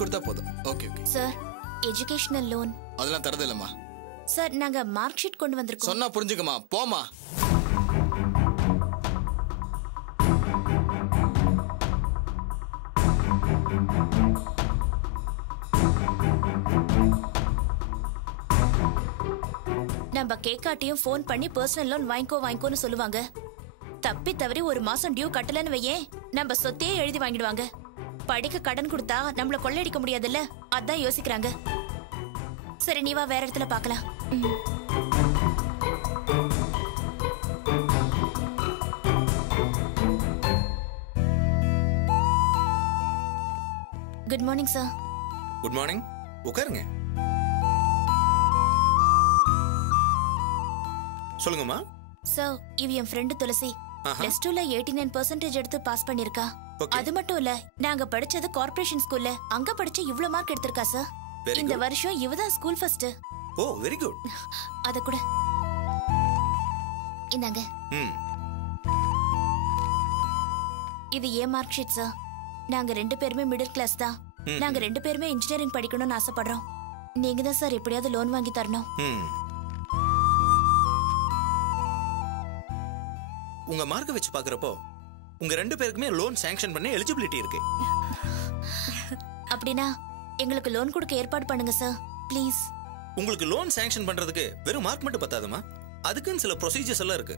கொடுத்தா போதும். Okay okay sir, educational loan அதெல்லாம் தரது இல்லம்மா. சார், நாங்க மார்க் ஷீட் கொண்டு வந்திருக்கோம். சொன்னா புரிஞ்சுக்கமா, போமா. நம்ம கேக்காட்டியும் ஃபோன் பண்ணி பர்சனல் லோன் வாங்கிக்கோன்னு சொல்லுவாங்க. தப்பி தவறி ஒரு மாசம் டியூ கட்டலன்னு வையே, நம்ம சொத்தையே எழுதி வாங்கிடுவாங்க. படிக்க கடன் கொடுத்தா நம்மள கொள்ளையடிக்க முடியாதுல்ல, அதான் யோசிக்கிறாங்க. சரி, நீ வா, வேற இடத்துல பார்க்கலாம். Good morning sir. Good morning. உட்காருங்க. சொல்லுங்கம்மா. சார், இவ என் ஃப்ரெண்டு துளசி. பிளஸ் 2ல 89% எடுத்து பாஸ் பண்ணிருக்கா. அது மட்டும் இல்ல, நாங்க படிச்சது கார்ப்பரேஷன் ஸ்கூல்ல, அங்க படிச்ச இவ்ளோ மார்க் எடுத்திருக்கா சார். இந்த வருஷம் இவதான் ஸ்கூல் ஃபர்ஸ்ட். ஓ, வெரி குட். அத கூட இந்தாங்க. இது ஏ மார்க் ஷீட் சார். நாங்க 2 பேருமே மிடில் கிளாஸ் தான். நாங்க 2 பேருமே இன்ஜினியரிங் படிக்கணும்னு ஆசைப்படுறோம். நீங்க தான் சார் எப்படியாவது லோன் வாங்கி தரணும். உங்க மார்க்க வச்சு பாக்குறப்போ உங்க 2 பேருக்குமே லோன் சாங்ஷன் பண்ண எலிஜிபிலிட்டி இருக்கு. அப்படினா எங்களுக்கு லோன் கொடுக்க ஏற்பாடு பண்ணுங்க சார், ப்ளீஸ். உங்களுக்கு லோன் சாங்ஷன் பண்றதுக்கு வெறும் மார்க் மட்டும் பத்தாதுமா, அதுக்குன்னு சில ப்ரொசீஜர்ஸ் எல்லாம் இருக்கு.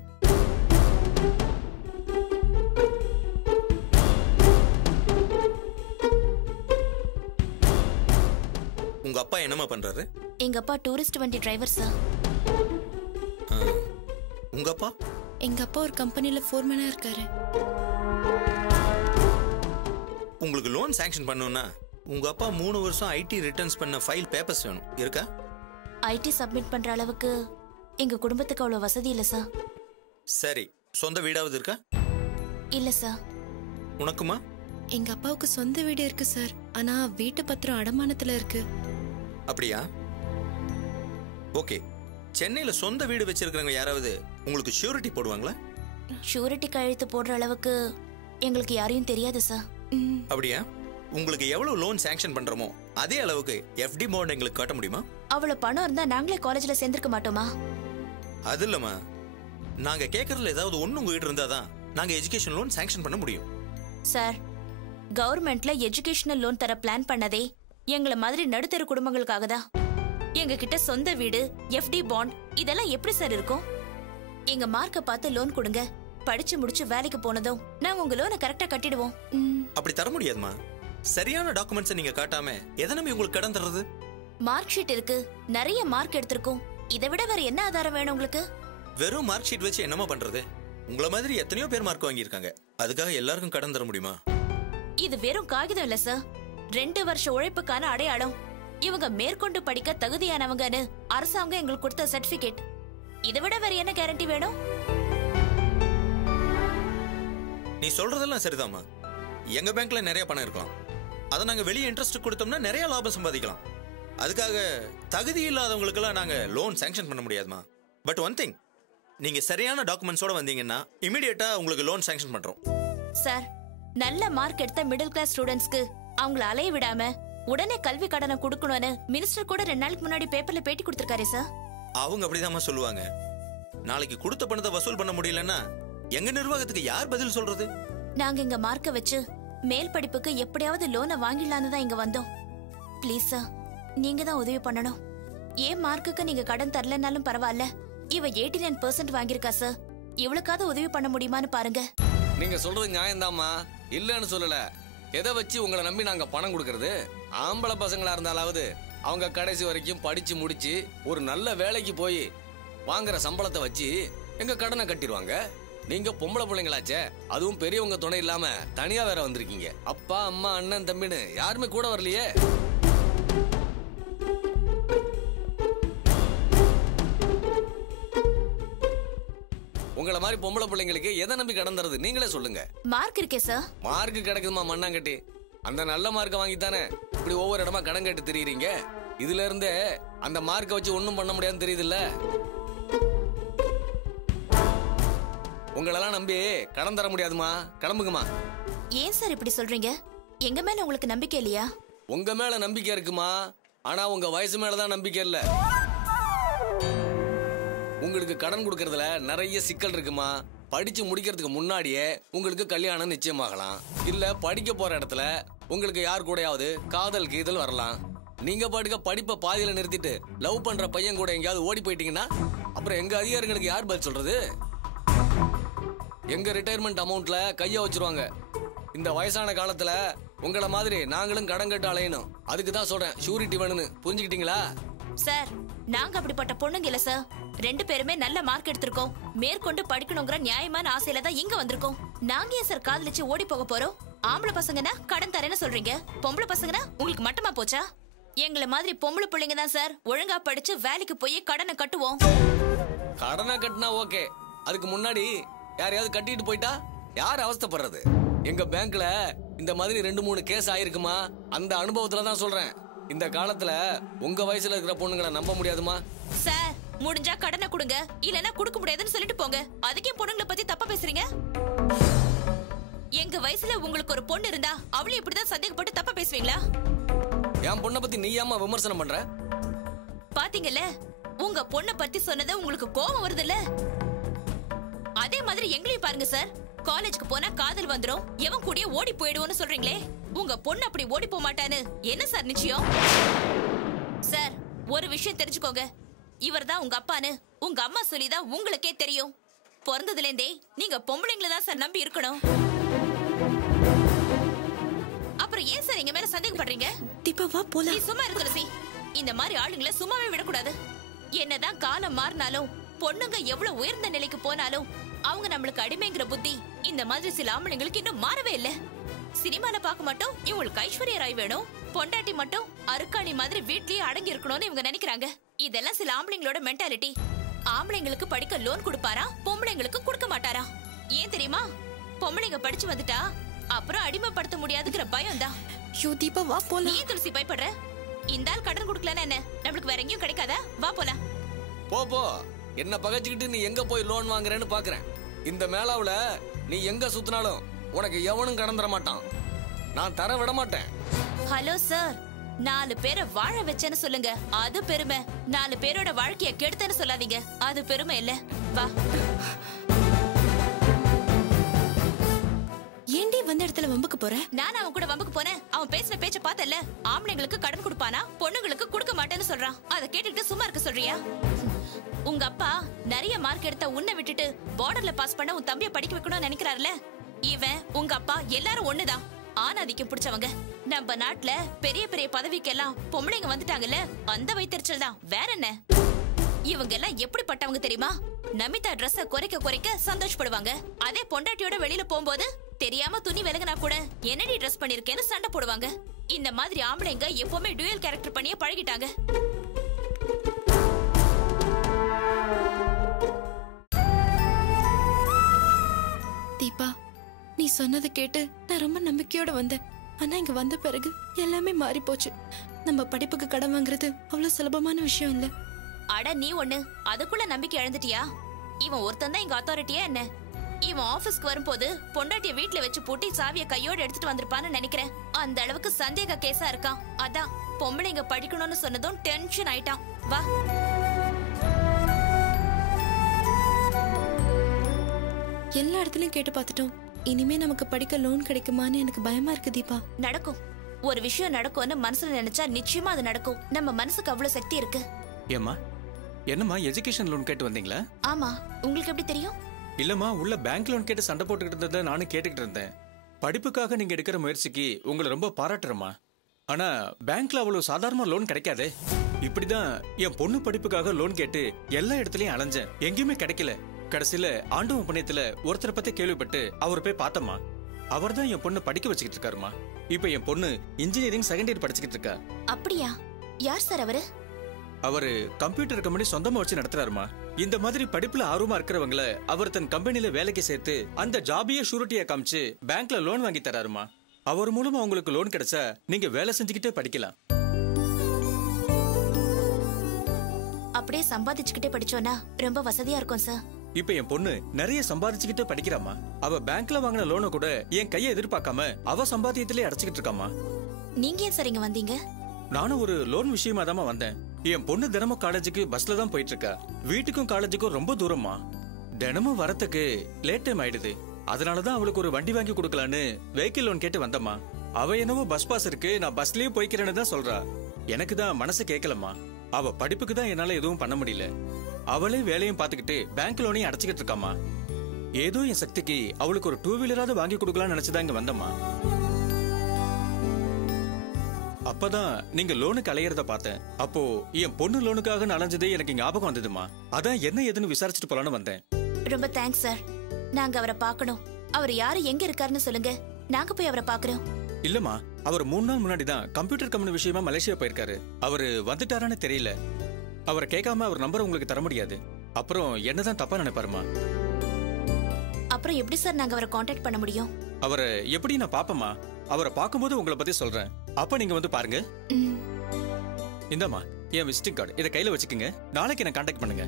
உங்க அப்பா என்னமா பண்றாரு? எங்க அப்பா டூரிஸ்ட் வண்டி டிரைவர் சார். உங்க அப்பா? எங்க அப்பா ஒரு கம்பெனில ஃபோர்மேனா இருக்காரு. உங்களுக்கு லோன் சாங்ஷன் பண்ணனும்னா உங்க அப்பா 3 வருஷம் ஐடி ரிட்டர்ன்ஸ் பண்ண ஃபைல் பேப்பர்ஸ் வேணும். இருக்கா? ஐடி சப்மிட் பண்ற அளவுக்கு எங்க குடும்பத்துக்கு அவ்வளவு வசதி இல்ல சார். சரி, சொந்த வீடாவது இருக்கா? இல்ல சார். உனக்குமா? எங்க அப்பாவுக்கு சொந்த வீடு இருக்கு சார், ஆனா வீட்டு பத்திரம் அடமானத்துல இருக்கு. அப்படியா? ஓகே. சென்னையில சொந்த வீடு வச்சிருக்கவங்க யாராவது உங்களுக்கு ஷூரிட்டி போடுவாங்களா? ஷூரிட்டி கையெழுத்து போடுற அளவுக்கு எங்களுக்கு யாரையும் தெரியாது சார். அப்படியா? உங்களுக்கு எவ்வளவு லோன் சாங்ஷன் பண்றோமோ அதே அளவுக்கு எஃப்டி பாண்ட் எங்களுக்கு காட்ட முடியுமா? அவ்வளவு பணம் இருந்தா நாங்களே காலேஜ்ல சேர்ந்திருக்க மாட்டோமா? அது இல்லம்மா, நாங்க கேக்குறதுல ஏதாவது ஒண்ணு உங்ககிட்ட இருந்தாதான் நாங்க எஜுகேஷன் லோன் சாங்ஷன் பண்ண முடியும். சார், கவர்மெண்ட்ல எஜுகேஷனல் லோன் தர பிளான் பண்ணதே எங்கள மாதிரி நடுத்தர குடும்பங்களுக்காக தான். எங்க கிட்ட சொந்த வீடு, எஃப்டி பாண்ட் இதெல்லாம் எப்படி சார் இருக்கும்? எங்க மார்க்க பார்த்து லோன் கொடுங்க, படிச்சு முடிச்சு வேலைக்கு போனதும் நாங்க உங்க லோனை கரெக்டா கட்டிடுவோம். அப்படி தர முடியாதுமா. சரியான டாக்குமெண்ட்ஸ் நீங்க காட்டாம எதை நம்பி உங்களுக்கு கடன் தர்றது? மார்க் ஷீட் இருக்கு, நிறைய மார்க் எடுத்திருக்கோம். இதை விட வேற என்ன ஆதாரம் வேணும் உங்களுக்கு? வெறும் மார்க் ஷீட் வச்சு என்னமா பண்றது? உங்கள மாதிரி எத்தனையோ பேர் மார்க் வாங்கியிருக்காங்க, அதுக்காக எல்லாருக்கும் கடன் தர முடியுமா? இது வெறும் காகிதம் இல்ல சார், 2 வருஷ உழைப்புக்கான அடையாளம். இவங்க மேற்கொண்டு படிக்க தகுதியானவங்கன்னு அரசாங்கம் எங்களுக்கு கொடுத்த சர்டிபிகேட். இதை விட வேற என்ன கேரண்டி வேணும்? நீ சொல்றதெல்லாம் சரிதாமா. எங்க பேங்க்ல நிறைய பணம் இருக்கலாம், அதை நாங்க வெளியே இன்ட்ரெஸ்ட் கொடுத்தோம்னா நிறைய லாபம் சம்பாதிக்கலாம். அதுக்காக தகுதி இல்லாதவங்களுக்கெல்லாம் நாங்க லோன் சாங்ஷன் பண்ண முடியாதுமா. பட் ஒன் திங், நீங்க சரியான டாக்குமெண்ட்ஸோட வந்தீங்கன்னா இமிடியேட்டா உங்களுக்கு லோன் சாங்ஷன் பண்றோம். சார், நல்ல மார்க் எடுத்த மிடில் கிளாஸ் ஸ்டூடெண்ட்ஸ்க்கு அவங்கள அலைய விடாம உடனே கல்வி கடனை கொடுக்கணும்னு மினிஸ்டர் கூட 2 நாளுக்கு முன்னாடி பேப்பர்ல பேட்டி கொடுத்திருக்காரு சார். அவங்க அப்படிதாம்மா சொல்லுவாங்க. நாளைக்கு கொடுத்த பணத்தை வசூல் பண்ண முடியலன்னா எங்க நிர்வாகத்துக்கு யார் பதில் சொல்றது? நாங்க இங்க மார்க்க வச்சு மேல் படிப்புக்கு எப்படியாவது லோனை வாங்கிடலான்னு தான் இங்க வந்தோம். ப்ளீஸ் சார், நீங்க தான் உதவி பண்ணணும். ஏன் மார்க்குக்கு நீங்க கடன் தரலனாலும் பரவாயில்ல, இவ 89% வாங்கியிருக்கா சார். இவளுக்காவது உதவி பண்ண முடியுமான்னு பாருங்க. நீங்க சொல்றது நியாயம்தாம்மா, இல்லன்னு சொல்லல. எதை வச்சு உங்களை நம்பி நாங்க பணம் கொடுக்கறது? ஆம்பளை பசங்களா இருந்தாலாவது அவங்க கடைசி வரைக்கும் படிச்சு முடிச்சு ஒரு நல்ல வேலைக்கு போய் வாங்குற சம்பளத்தை வச்சு எங்க கடனை கட்டிடுவாங்க. நீங்க பொம்பளை பிள்ளைங்களாச்சே, அதுவும் பெரியவங்க துணை இல்லாம தனியா வேற வந்திருக்கீங்க. அப்பா அம்மா அண்ணன் தம்பின்னு யாருமே கூட வரலையே. உங்களை மாதிரி பொம்பளை பிள்ளைங்களுக்கு எதை நம்பி கடன் தரது? நீங்களே சொல்லுங்க. மார்க் இருக்கே சார். மார்க் கிடைக்குதுமா மண்ணாங்கட்டி? அந்த நல்ல மார்க்கை வாங்கித்தானே இப்படி ஒவ்வொரு இடமா கடன் கேட்டு தெரியுறீங்க. இதுல இருந்தே அந்த மார்க்கை வச்சு ஒன்னும் பண்ண முடியாதுன்னு தெரியுதுல்ல. உங்களெல்லாம் நம்பி கடன் தர முடியாதுமா, கிளம்புங்கம்மா. ஏன் சார் இப்படி சொல்றீங்க? எங்க மேல உங்களுக்கு நம்பிக்கை இல்லையா? உங்க மேல நம்பிக்கை இருக்குமா, ஆனா உங்க வயசு மேலதான் நம்பிக்கை இல்ல. உங்களுக்கு கடன் கொடுக்கறதுல நிறைய சிக்கல் இருக்குமா. படிச்சு முடிக்கிறதுக்கு முன்னாடியே உங்களுக்கு கல்யாணம் நிச்சயமாகலாம். இல்ல படிக்க போற இடத்துல உங்களுக்கு யார் கூடயாவது காதல் கீதல் வரலாம். நீங்க பாட்டுக்க படிப்பை பாதியில நிறுத்திட்டு லவ் பண்ற பையன் கூட எங்கேயாவது ஓடி போயிட்டீங்கன்னா அப்புறம் எங்க அதிகாரிகளுக்கு யார் பதில் சொல்றது? எங்க ரிட்டையர்மெண்ட் அமௌண்ட்ல கைய வச்சிருவாங்க. இந்த வயசான காலத்துல உங்களை மாதிரி நாங்களும் கடன் கட்ட அலையணும். அதுக்கு தான் சொல்றேன், ஷூரிட்டி வேணும்னு. புரிஞ்சுக்கிட்டீங்களா? சார், நாங்க அப்படிப்பட்ட பொண்ணுங்க இல்ல சார். 2 பேருமே நல்ல மார்க் எடுத்திருக்கோம். மேற்கொண்டு படிக்கணுங்கிற நியாயமான ஆசையில தான் இங்க வந்திருக்கோம். நாங்க ஏன் சார் காதலிச்சு ஓடி போக போறோம்? ஆம்பளை பசங்கன்னா கடன் தரேன்னு சொல்றீங்க, பொம்பளை பசங்கன்னா உங்களுக்கு மட்டமா போச்சா? எங்களை மாதிரி பொம்பளை பிள்ளைங்க தான் சார் ஒழுங்கா படிச்சு வேலைக்கு போய் கடனை கட்டுவோம். கடனை கட்டினா ஓகே, அதுக்கு முன்னாடி யாரையாவது கட்டிட்டு போயிட்டா யார் அவஸ்தைப்படுறது? எங்க பேங்க்ல இந்த மாதிரி 2-3 கேஸ் ஆயிருக்குமா. அந்த அனுபவத்துல தான் சொல்றேன். இந்த காலத்துல உங்க வயசுல இருக்கிற பொண்ணுங்களை நம்ப முடியாதுமா. சார், முடிஞ்சா கடனை கொடுங்க, இல்லனா கொடுக்க முடியாதுன்னு சொல்லிட்டு போங்க. அதுக்கே பொண்ணுங்களை பத்தி தப்பா பேசுறீங்க? எங்க வயசுல உங்களுக்கு ஒரு பொண்ணு இருந்தா அவளை இப்படிதான் சந்தேகப்பட்டு தப்பா பேசுவீங்களா? என் பொண்ணை பத்தி நீ ஏமா விமர்சனம் பண்ற? பாத்தீங்கல்ல, உங்க பொண்ணை பத்தி சொன்னது உங்களுக்கு கோபம் வருதுல்ல? அதே மாதிரி எங்களையும் பாருங்க சார். காலேஜுக்கு போனா காதல் வந்துரும், எவன் கூடயே ஓடி போயிடுவோன்னு சொல்றீங்களே. உங்க பொண்ணு அப்படி ஓடி போக மாட்டான்னு என்ன சார் நிச்சயம்? சார், ஒரு விஷயம் தெரிஞ்சுக்கோங்க. இவர்தான் உங்க அப்பான்னு உங்க அம்மா சொல்லிதான் உங்களுக்கே தெரியும். பிறந்ததுல இருந்தே நீங்க பொம்பளைங்களை தான் சார் நம்பி இருக்கணும். அப்புறம் ஏன் சார் எங்க மேல சந்தேகப்படுறீங்க? தீபா வா போலாம். நீ சும்மா இரு துளசி. இந்த மாதிரி ஆளுங்களை சும்மாவே விடக்கூடாது. என்னதான் காலம் மாறினாலும், பொண்ணுங்க எவ்வளவு உயர்ந்த நிலைக்கு போனாலும் அவங்க நம்மளுக்கு அடிமைங்கிற புத்தி இந்த மாதிரி சில ஆம்பளைங்களுக்கு இன்னும் மாறவே இல்ல. சினிமால பார்க்க மட்டும் இவங்களுக்கு ஐஸ்வர்யா ராய் வேணும், பொண்டாட்டி மட்டும் அருக்காணி மாதிரி வீட்லயே அடங்கி இருக்கணும்னு இவங்க நினைக்கிறாங்க. இதெல்லாம் சில ஆம்பளைங்களோட மென்டாலிட்டி. ஆம்பளைங்களுக்கு படிக்க லோன் கொடுப்பாரா, பொம்பளைங்களுக்கு கொடுக்க மாட்டாரா? ஏன் தெரியுமா? பொம்பளைங்க படிச்சு வந்துட்டா அப்புறம் அடிமைப்படுத்த முடியாதுங்கிற பயம் தான். யோ தீபா வா போலாம். நீ துளசி பயப்படுற? இந்த ஆள் கடன் கொடுக்கலன்னா என்ன, நம்மளுக்கு வேற எங்கேயும் கிடைக்காதா? வா போலாம். போ. என்ன பகைச்சுக்கிட்டு நீ எங்க போய் லோன் வாங்குறேன்னு பாக்குறேன். இந்த மேலாவுல நீ எங்க சுத்தினாலும் உனக்கு எவனும் கடன் தர மாட்டான். நான் தர விட மாட்டேன். ஹலோ சார், 4 பேரை வாழ வச்சேன்னு சொல்லுங்க, அது பெருமை. 4 பேரோட வாழ்க்கைய கெடுத்தேன்னு சொல்லாதீங்க, அது பெருமை இல்ல. வா. ஏண்டி வந்த இடத்துல வம்புக்கு போற? நான் அவன் கூட வம்புக்கு போனேன். அவன் பேசின பேச்ச பார்த்தல. ஆம்பளைங்களுக்கு கடன் கொடுப்பானா, பொண்ணுங்களுக்கு கொடுக்க மாட்டேன்னு சொல்றான். அதை கேட்டுக்கிட்டு சும்மா இருக்க சொல்றியா? உங்க அப்பா நிறைய மார்க் எடுத்த உன்னை விட்டுட்டு பார்டர்ல பாஸ் பண்ண உன் தம்பியை படிக்க வைக்கணும்னு நினைக்கிறாருல. இவன் உங்க அப்பா எல்லாரும் ஒண்ணுதான். ஆணாதிக்கம் பிடிச்சவங்க. நம்ம நாட்டுல பெரிய பெரிய பதவிக்கெல்லாம் பொம்பளைங்க வந்துட்டாங்கல்ல, அந்த வைத்தறிச்சல் தான், வேற என்ன? இவங்க எல்லாம் எப்படிப்பட்டவங்க தெரியுமா? நமிதா ட்ரெஸ்ஸ குறைக்க சந்தோஷப்படுவாங்க. அதே பொண்டாட்டியோட வெளியில போகும்போது தெரியாம துணி விலகினா கூட என்னடி ட்ரெஸ் பண்ணிருக்கேன்னு சண்டை போடுவாங்க. இந்த மாதிரி ஆம்பளைங்க எப்பவுமே டூயல் கேரக்டர் பண்ணியே பழகிட்டாங்க. தீபா, நீ சொன்னதை கேட்டு நான் ரொம்ப நம்பிக்கையோட வந்தேன். ஆனா இங்க வந்த பிறகு எல்லாமே மாறி போச்சு. நம்ம படிப்புக்கு கடன் வாங்குறது அவ்வளவு சுலபமான விஷயம் இல்ல. அட நீ ஒண்ணு, அதுக்குள்ள நம்பிக்கை இழந்துட்டியா? இவன் ஒருத்தன் தான் இங்க அத்தாரிட்டியா என்ன? இவன் ஆபீஸ்க்கு வரும்போது பொண்டாட்டிய வீட்டுல வச்சு பூட்டி சாவிய கையோட எடுத்துட்டு வந்திருப்பான்னு நினைக்கிறேன். அந்த அளவுக்கு சந்தேக கேஸா இருக்கான். அதான் பொம்பளைங்க படிக்கணும்னு சொன்னதும் டென்ஷன் ஆயிட்டான். வா. எல்லா இடத்துலயும் கேட்டு பார்த்துட்டோம். இனிமே நமக்கு படிக்க லோன் கிடைக்குமான்னு எனக்கு பயமா இருக்கு தீபா. நடக்கும். ஒரு விஷயம் நடக்கும்னு மனசுல நினைச்சா நிச்சயமா அது நடக்கும். நம்ம மனசுக்கு அவ்வளவு சக்தி இருக்கு. ஏம்மா, என்னம்மா எஜுகேஷன் லோன் கேட்டு வந்தீங்களா? ஆமா, உங்களுக்கு எப்படி தெரியும்? இல்லம்மா, உள்ள பேங்க் லோன் கேட்டு சண்டை போட்டுக்கிட்டு இருந்ததை நானும் கேட்டுக்கிட்டு இருந்தேன். படிப்புக்காக நீங்க எடுக்கிற முயற்சிக்கு உங்களை ரொம்ப பாராட்டுறேம்மா. ஆனா பேங்க்ல அவ்வளவு சாதாரணமா லோன் கிடைக்காதே. இப்படிதான் என் பொண்ணு படிப்புக்காக லோன் கேட்டு எல்லா இடத்துலயும் அலைஞ்சேன், எங்கேயுமே கிடைக்கல. கடைசியில ஆண்டவன் புண்ணியத்துல ஒருத்தரை பத்தி கேள்விப்பட்டு அவர் போய் பார்த்தம்மா. அவர் தான் என் பொண்ணு படிக்க வச்சுக்கிட்டு இருக்காருமா. இப்ப என் பொண்ணு இன்ஜினியரிங் செகண்ட் இயர் படிச்சுக்கிட்டு இருக்கா. அப்படியா? யார் சார் அவரு? அவரு கம்ப்யூட்டர் கம்பெனி சொந்தமா வச்சு நடத்துறாருமா. இந்த மாதிரி படிப்புல ஆர்வமா இருக்கிறவங்கள அவர் தன் கம்பெனில வேலைக்கு சேர்த்து அந்த ஜாபிய ஷூரிட்டியா காமிச்சு பேங்க்ல லோன் வாங்கி தராருமா. அவர் மூலமா உங்களுக்கு லோன் கிடைச்சா நீங்க வேலை செஞ்சுக்கிட்டே படிக்கலாம். அப்படியே சம்பாதிச்சுக்கிட்டே படிச்சோன்னா ரொம்ப வசதியா இருக்கும் சார். இப்ப என் பொண்ணு நிறைய சம்பாதிச்சுக்கிட்டே படிக்கிறாமா. அவ பேங்க்ல வாங்கின லோனை கூட என் கையை எதிர்பார்க்காம அவ சம்பாத்தியத்திலே அடைச்சுக்கிட்டு இருக்காமா. நீங்க ஏன் சார் இங்க வந்தீங்க? நானும் ஒரு லோன் விஷயமா தாமா வந்தேன். என் பொண்ணு தினமும் காலேஜுக்கு பஸ்ல தான் போயிட்டு இருக்கா. வீட்டுக்கும் காலேஜுக்கும் ரொம்ப தூரமா. தினமும் வரத்துக்கு லேட் டைம் ஆயிடுது. அதனாலதான் அவளுக்கு ஒரு வண்டி வாங்கி கொடுக்கலான்னு வெஹிக்கிள் லோன் கேட்டு வந்தம்மா. அவ என்னவோ பஸ் பாஸ் இருக்கு, நான் பஸ்லயே போய்க்கிறேன்னு தான் சொல்றா. எனக்கு தான் மனசு கேட்கலம்மா. அவ படிப்புக்கு தான் என்னால எதுவும் பண்ண முடியல. அவளே வேலையும் பார்த்துக்கிட்டு பேங்க் லோனையும் அடைச்சிக்கிட்டு இருக்காமா. ஏதோ என் சக்திக்கு அவளுக்கு ஒரு 2 வீலராவது வாங்கி கொடுக்கலாம்னு நினைச்சுதான் இங்க வந்தம்மா. அப்பதான் நீங்க லோனுக்கு அலையறத பார்த்தேன். அப்போ என் பொண்ணு லோனுக்காக அலைஞ்சதே எனக்கு ஞாபகம் வந்ததுமா. அதான் என்ன ஏதுன்னு விசாரிச்சுட்டு போலான்னு வந்தேன். ரொம்ப தேங்க்ஸ் சார். நாங்க அவரை பார்க்கணும். அவர் யாரு, எங்க இருக்காருன்னு சொல்லுங்க, நாங்க போய் அவரை பார்க்கறோம். இல்லம்மா, அவர் 3 நாள் முன்னாடி தான் கம்ப்யூட்டர் கம்பெனி விஷயமா மலேசியா போயிருக்காரு. அவரு வந்துட்டாரான்னு தெரியல. அவரை கேட்காம அவர் நம்பர் உங்களுக்கு தர முடியாது. அப்புறம் என்னதான் தப்பா நினைப்பாருமா. அப்புறம் எப்படி சார் நாங்க அவரை காண்டாக்ட் பண்ண முடியும்? அவரை எப்படி நான் பாப்பமா. அவரை பார்க்கும்போது உங்களை பத்தி சொல்றேன். அப்ப நீங்க வந்து பாருங்க. இந்தாம்மா என் விசிட்டிங் கார்டு, இதை கையில வச்சுக்கோங்க. நாளைக்கு என்ன காண்டாக்ட் பண்ணுங்க.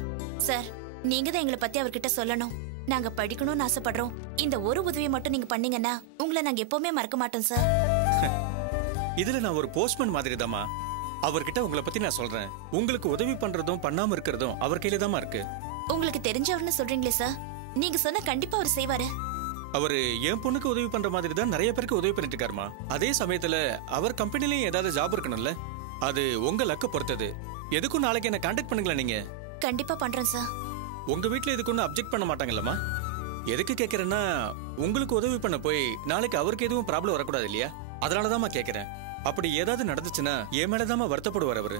சார், நீங்க தான் எங்களை பத்தி அவர்கிட்ட சொல்லணும். நாங்க படிக்கணும்னு ஆசைப்படுறோம். இந்த ஒரு உதவியை மட்டும் நீங்க பண்ணீங்கன்னா உங்களை நாங்க எப்பவுமே மறக்க மாட்டோம் சார். இதுல நான் ஒரு போஸ்ட்மேன் மாதிரி தாமா. அவர்கிட்ட உங்களை பத்தி நான் சொல்றேன். உங்களுக்கு உதவி பண்றதும் பண்ணாம இருக்கிறதும் அவர் கையில தாமா இருக்கு. உங்களுக்கு தெரிஞ்சவர்னு சொல்றீங்களே சார், நீங்க சொன்னா கண்டிப்பா அவர் செய்வாரு. அவரு என் பொண்ணுக்கு உதவி பண்ற மாதிரி தான் நிறைய பேருக்கு உதவி பண்ணிட்டு இருக்காருமா. அதே சமயத்துல அவர் கம்பெனிலயும் ஏதாவது ஜாப் இருக்கணும்ல. அது உங்க லக்க பொறுத்தது. எதுக்கும் நாளைக்கு என்ன கான்டாக்ட் பண்ணுங்களா நீங்க. கண்டிப்பா பண்றேன் சார். உங்க வீட்டுல இதுக்கு ஒன்னும் அப்செக்ட் பண்ண மாட்டாங்கல்லம்மா. எதுக்கு கேக்குறேன்னா, உங்களுக்கு உதவி பண்ண போய் நாளைக்கு அவருக்கு எதுவும் ப்ராப்ளம் வரக்கூடாது இல்லையா. அதனாலதாம்மா கேக்குறேன். அப்படி ஏதாவது நடந்துச்சுன்னா என் மேலதாம்மா வருத்தப்படுவார் அவரு.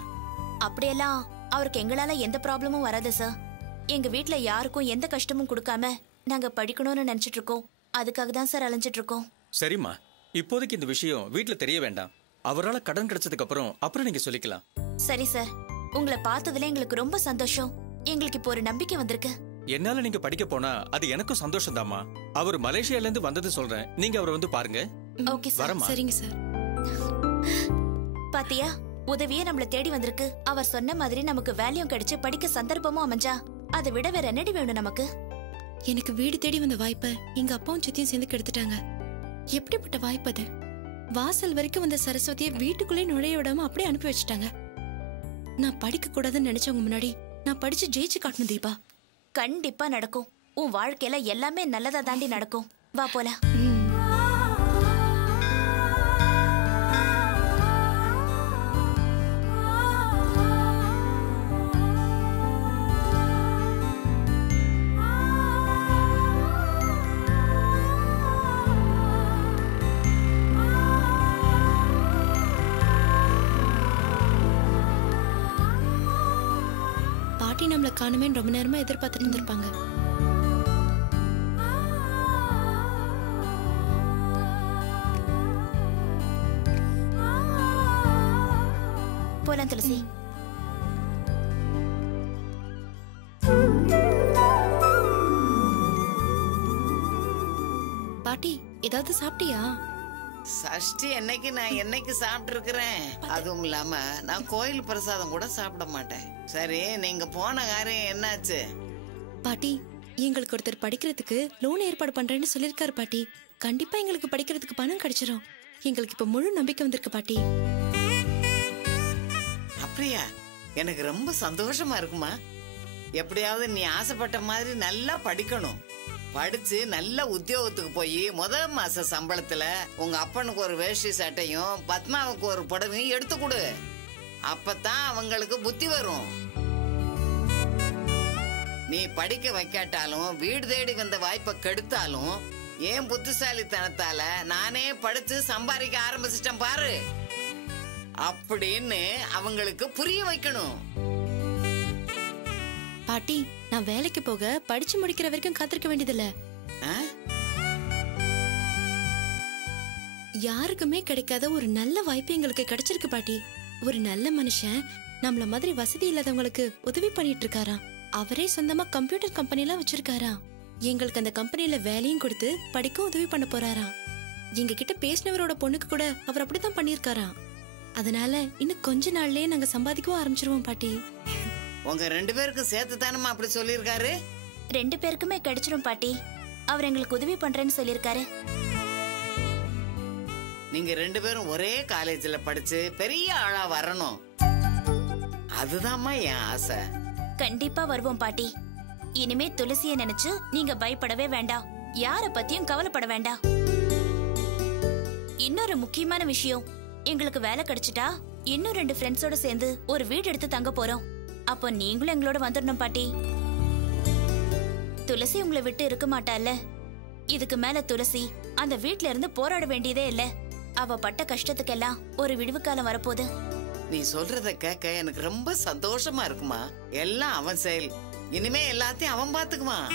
அப்படியெல்லாம் அவருக்கு எங்களால எந்த ப்ராப்ளமும் வராது சார். எங்க வீட்ல யாருக்கும் எந்த கஷ்டமும் கொடுக்காம நாங்க படிக்கணும்னு நினைச்சிட்டு இருக்கோம். அதுக்காக தான் சார் அலைஞ்சிட்டு இருக்கோம். சரிம்மா, இப்போதைக்கு இந்த விஷயம் வீட்டுல தெரிய வேண்டாம். அவரால் கடன் கிடைச்சதுக்கு அப்புறம் நீங்க சொல்லிக்கலாம். சரி சார், உங்களை பார்த்ததுல எங்களுக்கு ரொம்ப சந்தோஷம். எங்களுக்கு இப்போ ஒரு நம்பிக்கை வந்திருக்கு. என்னால நீங்க படிக்க போனா அது எனக்கும் சந்தோஷம் தாமா. அவர் மலேசியால இருந்து வந்தது சொல்றேன். நீங்க அவரை வந்து பாருங்க. Okay sir. சரிங்க சார். பாத்தியா, உதவியே நம்மள தேடி வந்திருக்கு. அவர் சொன்ன மாதிரி நமக்கு வேலையும் கிடைச்சு படிக்க சந்தர்ப்பமும் அமைஞ்சா அதை விட வேற என்னடி வேணும் நமக்கு? எனக்கு வீடு தேடி வந்த வாய்ப்பை எங்க அப்பாவும் சித்தியும் சேர்ந்து கெடுத்துட்டாங்க. எப்படிப்பட்ட வாய்ப்பு அது? வாசல் வரைக்கும் வந்த சரஸ்வதியை வீட்டுக்குள்ளே நுழைய விடாம அப்படியே அனுப்பி வச்சுட்டாங்க. நான் படிக்க கூடாதுன்னு நினைச்சவங்க முன்னாடி நான் படிச்சு ஜெயிச்சு காட்டணும் தீபா. கண்டிப்பா நடக்கும். உன் வாழ்க்கையில எல்லாமே நல்லதா தாண்டி நடக்கும். வா போலாம். பாட்டி நம்மள காணுமே ரொம்ப நேரமா எதிர்பார்த்துட்டு இருந்திருப்பாங்க. போலாம் துளசி. பாட்டி ஏதாவது சாப்பிட்டியா? சஷ்டி என்னைக்கு நான் என்னைக்கு சாப்பிட்டு இருக்கிறேன். அதுவும் இல்லாம நான் கோயில் பிரசாதம் கூட சாப்பிட மாட்டேன். சரி, நீங்க போன காரியம் என்னாச்சு? பாட்டி, எங்களுக்கு ஒருத்தர் படிக்கிறதுக்கு லோன் ஏற்பாடு பண்றேன்னு சொல்லிருக்காரு பாட்டி. கண்டிப்பா எங்களுக்கு படிக்கிறதுக்கு பணம் கிடைச்சிரும். எங்களுக்கு இப்ப முழு நம்பிக்கை வந்திருக்கு பாட்டி. அப்படியா? எனக்கு ரொம்ப சந்தோஷமா இருக்குமா. எப்படியாவது நீ ஆசைப்பட்ட மாதிரி நல்லா படிக்கணும். படிச்சு நல்ல உத்தியோகத்துக்கு போய் முதல் மாச சம்பளத்துல உங்க அப்பனுக்கு ஒரு வேஷ்டி சட்டையும் பத்மாவுக்கு ஒரு புடவையும் எடுத்து கொடு. அப்பதான் அவங்களுக்கு புத்தி வரும். நீ படிக்க வைக்காட்டாலும் வீடு தேடி வந்த வாய்ப்பை கெடுத்தாலும் ஏன் புத்திசாலித்தனத்தால நானே படிச்சு சம்பாதிக்க ஆரம்பிச்சிட்டேன் பாரு அப்படின்னு அவங்களுக்கு புரிய வைக்கணும். பாட்டி, நான் வேலைக்கு போக படிச்சு முடிக்கிற வரைக்கும் காத்திருக்க வேண்டியதில்ல. யாருக்குமே கிடைக்காத ஒரு நல்ல வாய்ப்பு எங்களுக்கு கிடைச்சிருக்கு பாட்டி. ஒரு நல்ல மனுஷன் நம்மள மாதிரி வசதி இல்லாதவங்களுக்கு உதவி பண்ணிட்டு இருக்காராம். அவரே சொந்தமா கம்ப்யூட்டர் கம்பெனி எல்லாம் வச்சிருக்காராம். எங்களுக்கு அந்த கம்பெனில வேலையும் கொடுத்து படிக்க உதவி பண்ண போறாராம். எங்க கிட்ட பேசினவரோட பொண்ணுக்கு கூட அவர் அப்படித்தான் பண்ணிருக்காராம். அதனால இன்னும் கொஞ்ச நாள்லயே நாங்க சம்பாதிக்கவும் ஆரம்பிச்சிருவோம் பாட்டி. உங்க 2 பேருக்கும் சேர்த்து தானமா அப்படி சொல்லிருக்காரு? 2 பேருக்குமே கிடைச்சிரும் பாட்டி. அவர் எங்களுக்கு உதவி பண்றேன்னு சொல்லிருக்காரு. நீங்க 2 பேரும் ஒரே காலேஜ்ல படிச்சு பெரிய ஆளா வரணும். அதுதாம்மா என் ஆசை. கண்டிப்பா வருவோம் பாட்டி. இனிமே துளசிய நினைச்சு நீங்க பயப்படவே வேண்டாம், யார பத்தியும் கவலைப்பட வேண்டாம். இன்னொரு முக்கியமான விஷயம், எங்களுக்கு வேலை கிடைச்சிட்டா இன்னும் 2 ஃப்ரெண்ட்ஸோட சேர்ந்து ஒரு வீடு எடுத்து தங்க போறோம். அப்போ நீங்களும் எங்களோட வந்துடணும் பாட்டி. துளசி உங்களை விட்டு இருக்க மாட்டால. இதுக்கு மேல துளசி அந்த வீட்ல இருந்து போராட வேண்டியதே இல்ல. அவ பட்ட கஷ்டத்துக்கெல்லாம் ஒரு விடுவு காலம் வரப்போகுது. நீ சொல்றத கேட்க எனக்கு ரொம்ப சந்தோஷமா இருக்குமா. எல்லாம் அவன் செயல். இனிமே எல்லாத்தையும் அவன் பாத்துக்குவான்.